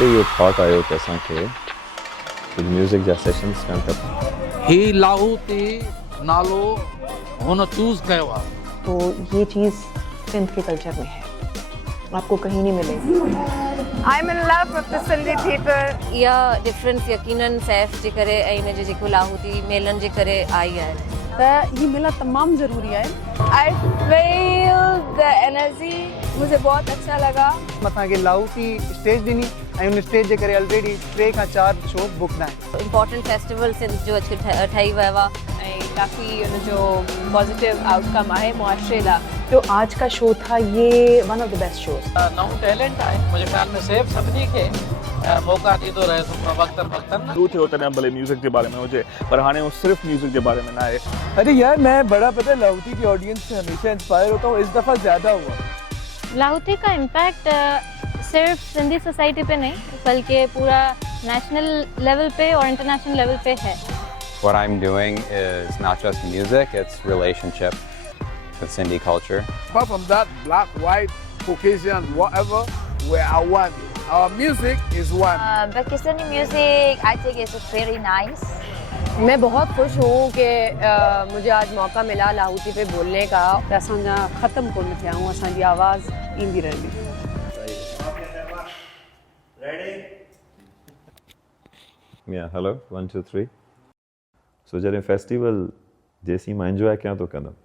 ते इहो थॉट आयो कि असांखे कुझु म्यूज़िक जा सेशंस करणु खपनि। ही लाहौती नालो हुन चूज़ कयो आहे। तो ये चीज़ सिंध के कल्चर में है, आपको कहीं नहीं मिलेगी। I'm in love with the Sindhi people. इहा डिफरेंस यकीनन सैफ जे करे ऐं हिन जो जेको लाहौती मेलनि जे करे आई आहे। त ही मिलणु तमामु ज़रूरी आहे। I feel the energy. मुझे बहुत अच्छा लगा। असांखे लाहौती स्टेज ॾिनी ऐं उन स्टेज जे करे ऑलरेडी 3 खां 4 शो बुक न आहिनि। इम्पोर्टेंट फेस्टिवल सिंध जो अॼुकल्ह ठही वियो आहे ऐं काफ़ी उन जो पॉजिटिव आउटकम आहे मुआशरे लाइ। जो आज का शो था ये one of the best shows. नओं टैलेंट आहे, मुंहिंजे ख़्याल में सैफ सभिनी खे मौक़ा ॾींदो रहे थो वक़्तन। शुरू थियो तॾहिं भले म्यूज़िक जे बारे में हुजे, पर हाणे उहो सिर्फ़ु म्यूज़िक जे बारे में न आहे। अरे यार मैं बड़ा पता है लाहौती की ऑडियंस से हमेशा इंस्पायर होता हूँ, इस दफ़ा ज़्यादा हुआ। लाहौती का इम्पैक्ट सिर्फ सिंधी सोसाइटी पे नहीं बल्कि पूरा नेशनल लेवल पे और इंटरनेशनल लेवल पे है। What I'm doing is not just music, it's relationship with Sindhi culture. Apart from that, black, white, Caucasian, whatever, we are one. Our music is one. Pakistani music, I think it's very nice. मैं बहुत खुश हूँ कि मुझे आज मौका मिला लाहौती पे बोलने का। असांजा ख़त्म कोन थिया हूँ, असांजी आवाज़ ईंदी रहंदी। Yeah, hello, 1 2 3. So जॾहिं फेस्टिवल जेसीं मां एंजॉय कयां थो कंदुमि